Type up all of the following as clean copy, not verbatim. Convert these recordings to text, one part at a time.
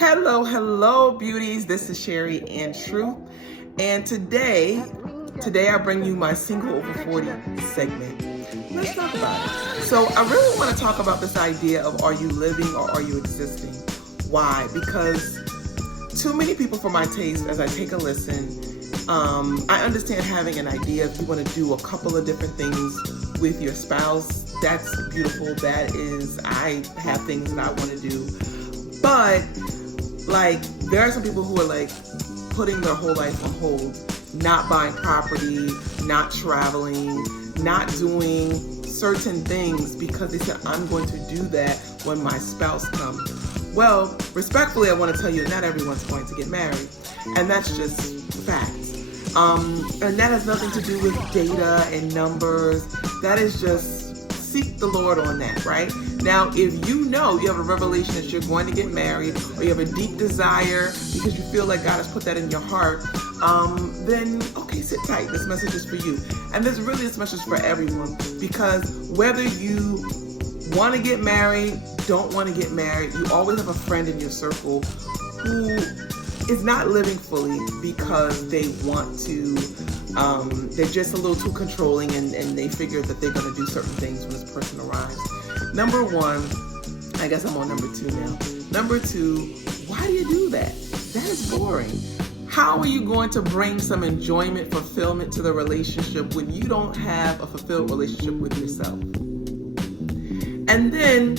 Hello, beauties. This is Sherry and Truth. And today I bring you my single over 40 segment. Let's talk about it. So I really want to talk about this idea of are you living or are you existing? Why? Because too many people for my taste, as I take a listen, I understand having an idea if you want to do a couple of different things with your spouse. That's beautiful. That is, I have things that I want to do. But like, there are some people who are like putting their whole life on hold, not buying property, not traveling, not doing certain things because they said, I'm going to do that when my spouse comes. Well, respectfully, I want to tell you, not everyone's going to get married. And that's just fact. And that has nothing to do with data and numbers. That is just seek the Lord on that, right? Now, if you know you have a revelation that you're going to get married, or you have a deep desire because you feel like God has put that in your heart, then okay, sit tight. This message is for you. And this message is for everyone, because whether you want to get married, don't want to get married, you always have a friend in your circle who is not living fully because they want to, they're just a little too controlling, and they figure that they're going to do certain things when this person arrives. Number one, I guess I'm on number two now. Number two, why do you do that? That is boring. How are you going to bring some enjoyment, fulfillment to the relationship when you don't have a fulfilled relationship with yourself? And then,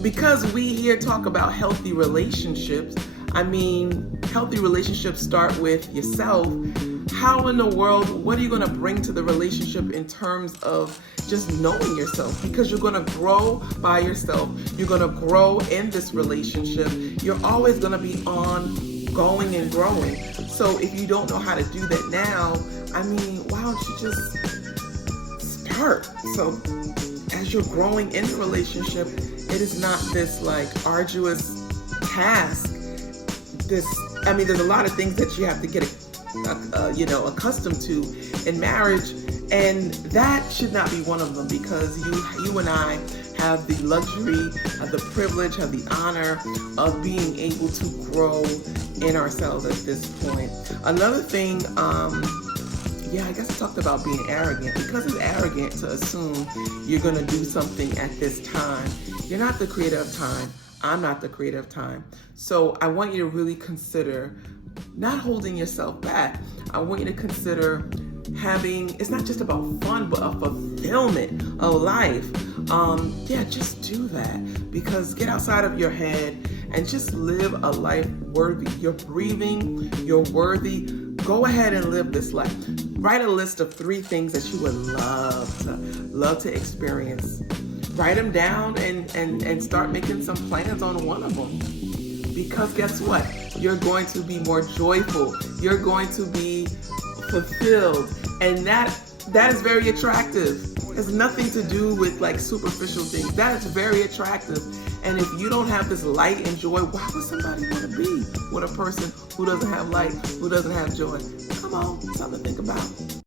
because we here talk about healthy relationships, I mean, healthy relationships start with yourself. How in the world, what are you going to bring to the relationship in terms of just knowing yourself? Because you're going to grow by yourself. You're going to grow in this relationship. You're always going to be going and growing. So if you don't know how to do that now, I mean, why don't you just start? So as you're growing in the relationship, it is not this like arduous task. There's a lot of things that you have to get accustomed to in marriage, and that should not be one of them, because you and I have the luxury, have the privilege, have the honor of being able to grow in ourselves at this point. Another thing, I guess I talked about being arrogant, because it's arrogant to assume you're going to do something at this time. You're not the creator of time. I'm not the creator of time. So I want you to really consider not holding yourself back. I want you to consider it's not just about fun, but a fulfillment of life. Just do that, because get outside of your head and just live a life worthy. You're breathing, you're worthy. Go ahead and live this life. Write a list of 3 things that you would love to experience. Write them down and start making some plans on one of them. Because guess what? You're going to be more joyful. You're going to be fulfilled. And that is very attractive. It's nothing to do with like superficial things. That is very attractive. And if you don't have this light and joy, why would somebody want to be with a person who doesn't have light, who doesn't have joy? Come on, something to think about.